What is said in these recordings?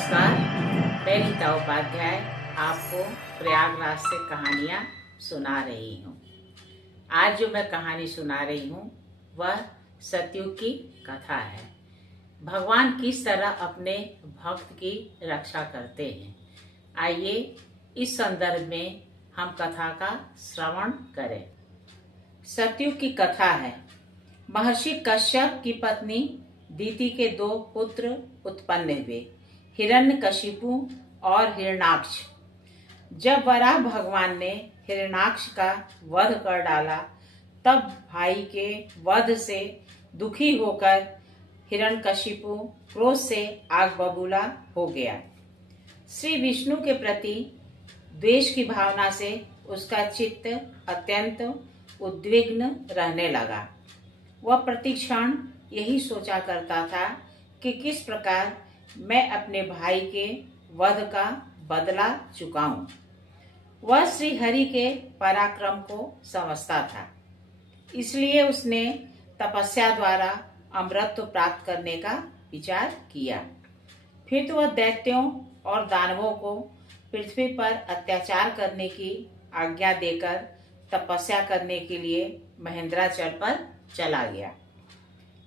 नमस्कार, मैं रीता उपाध्याय आपको प्रयागराज से कहानियाँ सुना रही हूँ। आज जो मैं कहानी सुना रही हूँ वह सतयुग की कथा है। भगवान किस तरह अपने भक्त की रक्षा करते हैं, आइए इस संदर्भ में हम कथा का श्रवण करें। सतयुग की कथा है। महर्षि कश्यप की पत्नी दीति के 2 पुत्र उत्पन्न हुए, हिरण्यकशिपु और हिरण्याक्ष। जब वराह भगवान ने हिरण्याक्ष का वध कर डाला, तब भाई के वध से दुखी होकर हिरण्यकशिपु क्रोध से आग बबूला हो गया। श्री विष्णु के प्रति द्वेष की भावना से उसका चित्त अत्यंत उद्विग्न रहने लगा। वह प्रतिक्षण यही सोचा करता था कि किस प्रकार मैं अपने भाई के वध का बदला चुकाऊं। वह श्री हरि के पराक्रम को समझता था, इसलिए उसने तपस्या द्वारा अमृतत्व प्राप्त करने का विचार किया। फिर तो वह दैत्यों और दानवों को पृथ्वी पर अत्याचार करने की आज्ञा देकर तपस्या करने के लिए महेंद्राचल पर चला गया।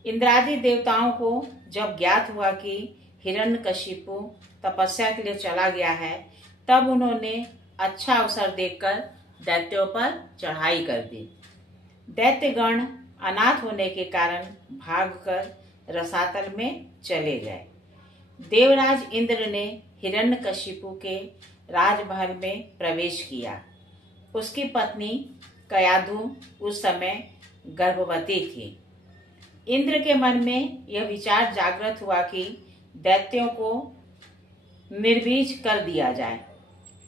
इंद्रादि देवताओं को जब ज्ञात हुआ कि हिरण्यकशिपु तपस्या के लिए चला गया है, तब उन्होंने अच्छा अवसर देखकर दैत्यों पर चढ़ाई कर दी। दैत्यगण अनाथ होने के कारण भागकर रसातल में चले गए। देवराज इंद्र ने हिरण्यकशिपु के राजमहल में प्रवेश किया। उसकी पत्नी कयाधु उस समय गर्भवती थी। इंद्र के मन में यह विचार जागृत हुआ कि दैत्यों को निर्वीज कर दिया जाए।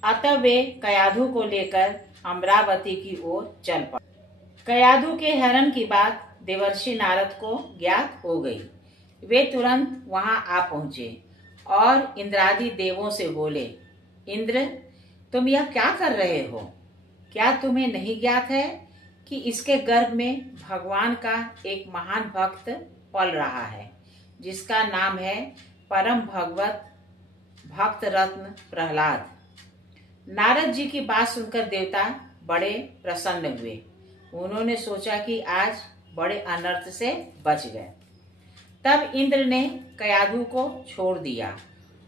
अतः वे कयाधु को लेकर अमरावती की ओर चल पड़े। कयाधु के हरण की बात देवर्षि नारद को ज्ञात हो गई। वे तुरंत वहां आ पहुंचे और इंद्रादि देवों से बोले, इंद्र, तुम यह क्या कर रहे हो? क्या तुम्हें नहीं ज्ञात है कि इसके गर्भ में भगवान का एक महान भक्त पल रहा है, जिसका नाम है परम भगवत भक्त रत्न प्रहलाद। नारद जी की बात सुनकर देवता बड़े प्रसन्न हुए। उन्होंने सोचा कि आज बड़े अनर्थ से बच गए। तब इंद्र ने कयाधु को छोड़ दिया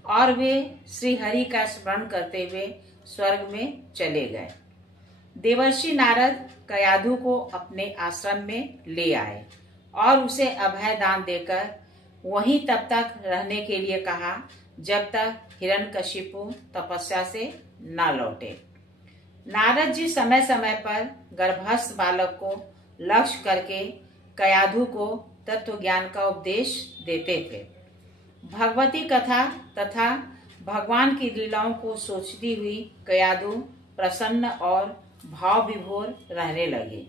और वे श्री हरि का स्मरण करते हुए स्वर्ग में चले गए। देवर्षि नारद कयाधु को अपने आश्रम में ले आए और उसे अभय दान देकर वहीं तब तक रहने के लिए कहा जब तक हिरण्यकशिपु तपस्या से न लौटे। नारद जी समय समय पर गर्भस्थ बालक को लक्ष्य करके कयाधु को तत्व ज्ञान का उपदेश देते थे। भगवती कथा तथा भगवान की लीलाओं को सोचती हुई कयाधु प्रसन्न और भाव विभोर रहने लगे।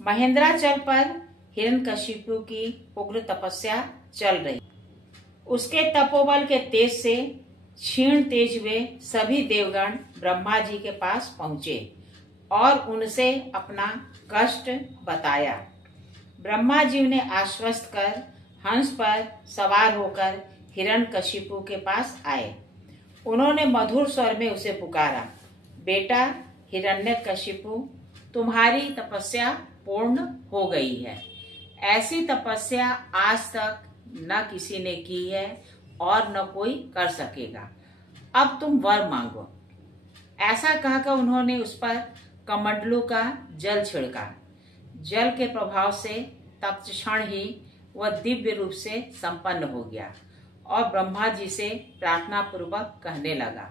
महेंद्राचल पर हिरण्यकशिपु की उग्र तपस्या चल रही। उसके तपोबल के तेज से क्षीण तेज वे सभी देवगण ब्रह्मा जी के पास पहुंचे और उनसे अपना कष्ट बताया। ब्रह्मा जी ने आश्वस्त कर हंस पर सवार होकर हिरण्यकशिपु के पास आए। उन्होंने मधुर स्वर में उसे पुकारा, बेटा हिरण्यकशिपु, तुम्हारी तपस्या पूर्ण हो गई है। ऐसी तपस्या आज तक न किसी ने की है और न कोई कर सकेगा। अब तुम वर मांगो। ऐसा कहकर उन्होंने उस पर कमंडलू का जल छिड़का। जल के प्रभाव से तत्क्षण ही वह दिव्य रूप से संपन्न हो गया और ब्रह्मा जी से प्रार्थना पूर्वक कहने लगा,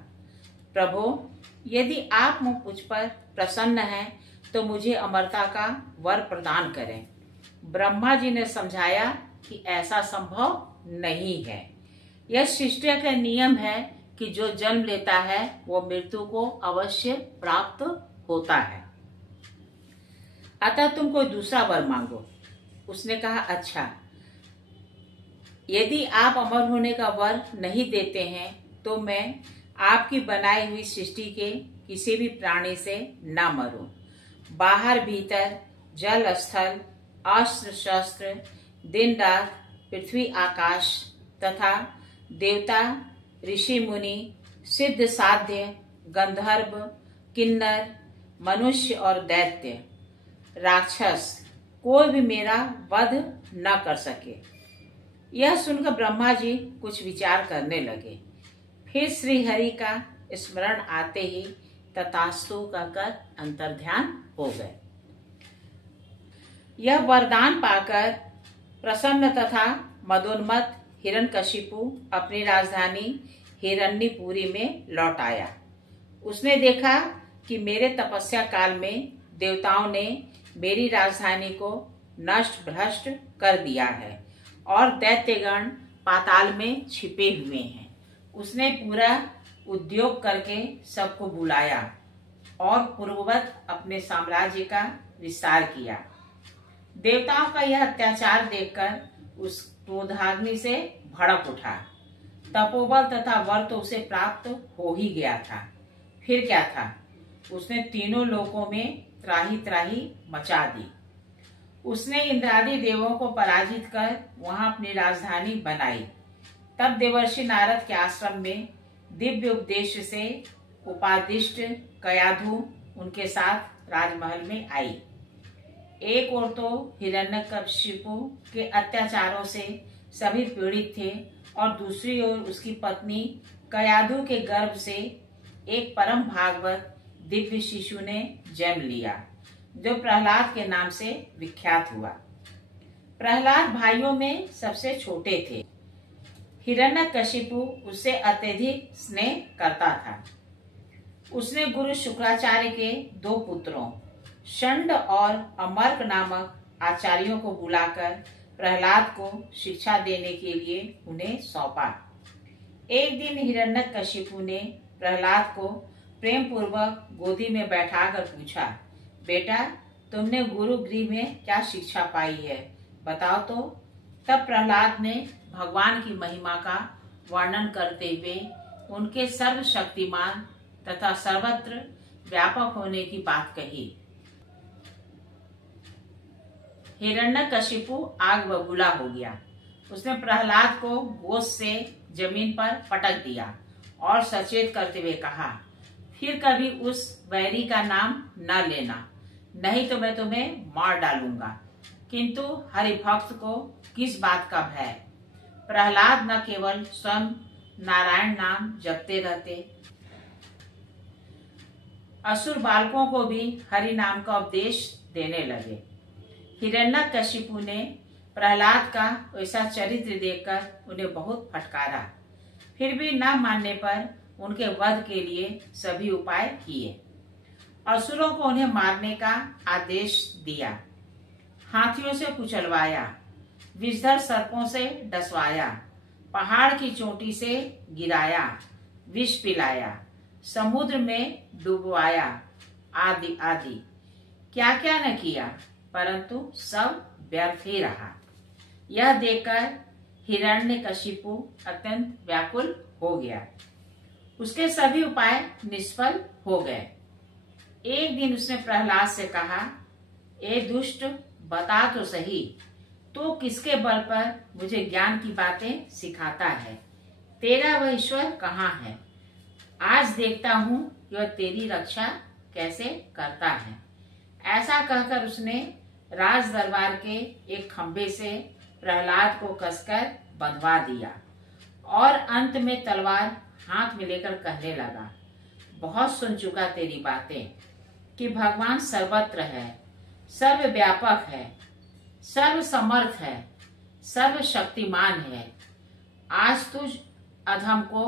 प्रभु, यदि आप मुझ पर प्रसन्न हैं तो मुझे अमरता का वर प्रदान करें। ब्रह्मा जी ने समझाया कि ऐसा संभव नहीं है। यह सृष्टि का नियम है कि जो जन्म लेता है वो मृत्यु को अवश्य प्राप्त होता है। अतः तुम कोई दूसरा वर मांगो। उसने कहा, अच्छा, यदि आप अमर होने का वर नहीं देते हैं तो मैं आपकी बनाई हुई सृष्टि के किसी भी प्राणी से न मरूं। बाहर भीतर, जल स्थल, अस्त्र शस्त्र, दिन रात, पृथ्वी आकाश तथा देवता ऋषि मुनि, सिद्ध साध्य, गंधर्व, किन्नर, मनुष्य और दैत्य, राक्षस कोई भी मेरा वध न कर सके। यह सुनकर ब्रह्मा जी कुछ विचार करने लगे। फिर श्री हरि का स्मरण आते ही तथास्तु कहकर अंतर्ध्यान हो गए। यह वरदान पाकर प्रसन्न तथा मदोन्मत्त हिरण्यकशिपु अपनी राजधानी हिरण्यपुरी में लौट आया। उसने देखा कि मेरे तपस्या काल में देवताओं ने मेरी राजधानी को नष्ट भ्रष्ट कर दिया है और दैत्यगण पाताल में छिपे हुए हैं। उसने पूरा उद्योग करके सबको बुलाया और पूर्ववत अपने साम्राज्य का विस्तार किया। देवताओं का यह अत्याचार देखकर उस क्रोधाग्नि से भड़क उठा। तपोबल तथा वर तो उसे प्राप्त हो ही गया था। फिर क्या था, उसने तीनों लोकों में त्राही त्राही मचा दी। उसने इंद्रादि देवों को पराजित कर वहां अपनी राजधानी बनाई। तब देवर्षि नारद के आश्रम में दिव्य उपदेश से उपादिष्ट कयाधु उनके साथ राजमहल में आई। एक ओर तो हिरण्यकशिपु के अत्याचारों से सभी पीड़ित थे और दूसरी ओर उसकी पत्नी कयाधु के गर्भ से एक परम भागवत दिव्य शिशु ने जन्म लिया, जो प्रहलाद के नाम से विख्यात हुआ। प्रहलाद भाइयों में सबसे छोटे थे। हिरण्यकशिपु उससे अत्यधिक स्नेह करता था। उसने गुरु शुक्राचार्य के 2 पुत्रों षंड और अमर्क नामक आचार्यों को बुलाकर प्रहलाद को शिक्षा देने के लिए उन्हें सौंपा। एक दिन हिरण्यकशिपु ने प्रहलाद को प्रेम पूर्वक गोदी में बैठाकर पूछा, बेटा तुमने गुरु गृह में क्या शिक्षा पाई है, बताओ तो। तब प्रहलाद ने भगवान की महिमा का वर्णन करते हुए उनके सर्वशक्तिमान तथा सर्वत्र व्यापक होने की बात कही। हिरण्यकशिपु आग बबूला हो गया। उसने प्रहलाद को गोद से जमीन पर पटक दिया और सचेत करते हुए कहा, फिर कभी उस वैरी का नाम न लेना, नहीं तो मैं तुम्हें मार डालूंगा। किंतु हरिभक्त को किस बात का भय। प्रहलाद न केवल स्वयं नारायण नाम जपते रहते, असुर बालकों को भी हरि नाम का उपदेश देने लगे। हिरण्यकशिपु ने प्रहलाद का वैसा चरित्र देखकर उन्हें बहुत फटकारा। फिर भी न मानने पर उनके वध के लिए सभी उपाय किए। असुरों को उन्हें मारने का आदेश दिया, हाथियों से कुचलवाया, विषधर सर्पों से डसवाया, पहाड़ की चोटी से गिराया, विष पिलाया, समुद्र में डुबवाया, आदि आदि क्या क्या न किया, परंतु सब व्यर्थ ही रहा। यह देखकर हिरण्यकशिपु अत्यंत व्याकुल हो गया। उसके सभी उपाय निष्फल हो गए। एक दिन उसने प्रहलाद से कहा, ए दुष्ट, बता तो सही, तो किसके बल पर मुझे ज्ञान की बातें सिखाता है? तेरा वह ईश्वर कहाँ है? आज देखता हूँ यह तेरी रक्षा कैसे करता है। ऐसा कहकर उसने राज दरबार के एक खंभे से प्रहलाद को कसकर बंधवा दिया और अंत में तलवार हाथ में लेकर कहने लगा, बहुत सुन चुका तेरी बातें कि भगवान सर्वत्र है, सर्वव्यापक है, सर्व समर्थ है, सर्वशक्तिमान है। आज तुझ अधम को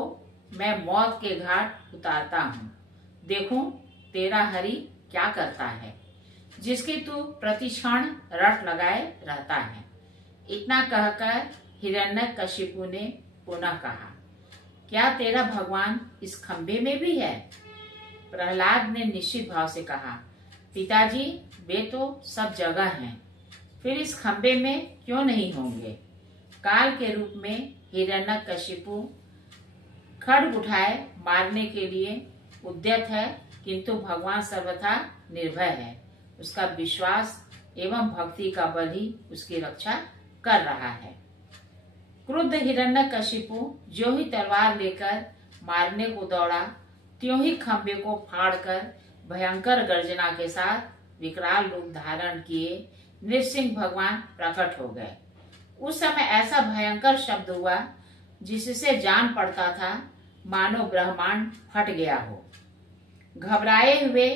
मैं मौत के घाट उतारता हूँ। देखूं तेरा हरि क्या करता है, जिसकी तू प्रतिक्षण रट लगाए रहता है। इतना कहकर हिरण्यकशिपु ने पुनः कहा, क्या तेरा भगवान इस खंभे में भी है? प्रहलाद ने निश्चित भाव से कहा, पिताजी वे तो सब जगह हैं, फिर इस खंभे में क्यों नहीं होंगे? काल के रूप में हिरण्यकशिपु खड्ग उठाए मारने के लिए उद्यत है, किंतु भगवान सर्वथा निर्भय है। उसका विश्वास एवं भक्ति का बल ही उसकी रक्षा कर रहा है। क्रुद्ध हिरण्यकशिपु जो ही तलवार लेकर मारने को दौड़ा, त्यों ही खंभे को फाड़कर भयंकर गर्जना के साथ विकराल रूप धारण किए नृसिंह भगवान प्रकट हो गए। उस समय ऐसा भयंकर शब्द हुआ जिससे जान पड़ता था मानो ब्रह्मांड फट गया हो। घबराए हुए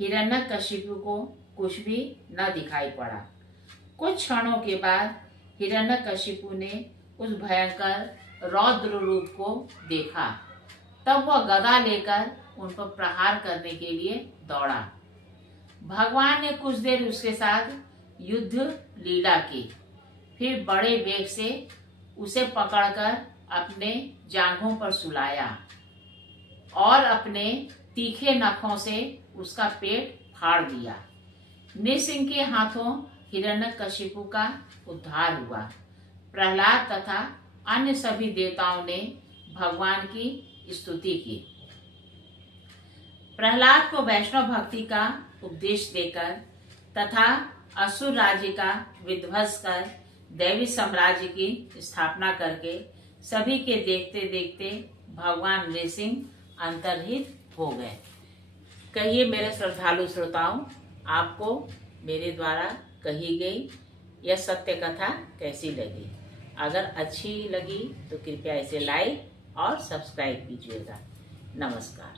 हिरण्यकशिपु को कुछ भी न दिखाई पड़ा। कुछ क्षणों के बाद हिरण्यकशिपु ने उस भयंकर रौद्र रूप को देखा। तब वह गदा लेकर उन पर प्रहार करने के लिए दौड़ा। भगवान ने कुछ देर उसके साथ युद्ध लीला की, फिर बड़े वेग से उसे पकड़कर अपने जांघों पर सुलाया और अपने तीखे नखों से उसका पेट फाड़ दिया। नृसिंह के हाथों हिरण्यकशिपु का उद्धार हुआ। प्रहलाद तथा अन्य सभी देवताओं ने भगवान की स्तुति की। प्रहलाद को वैष्णव भक्ति का उपदेश देकर तथा असुर राज्य का विध्वंस कर दैवी साम्राज्य की स्थापना करके सभी के देखते देखते भगवान नृसिंह अंतर्हित हो गए। कहिए मेरे श्रद्धालु श्रोताओं, आपको मेरे द्वारा कही गई यह सत्य कथा कैसी लगी? अगर अच्छी लगी तो कृपया इसे लाइक और सब्सक्राइब कीजिएगा। नमस्कार।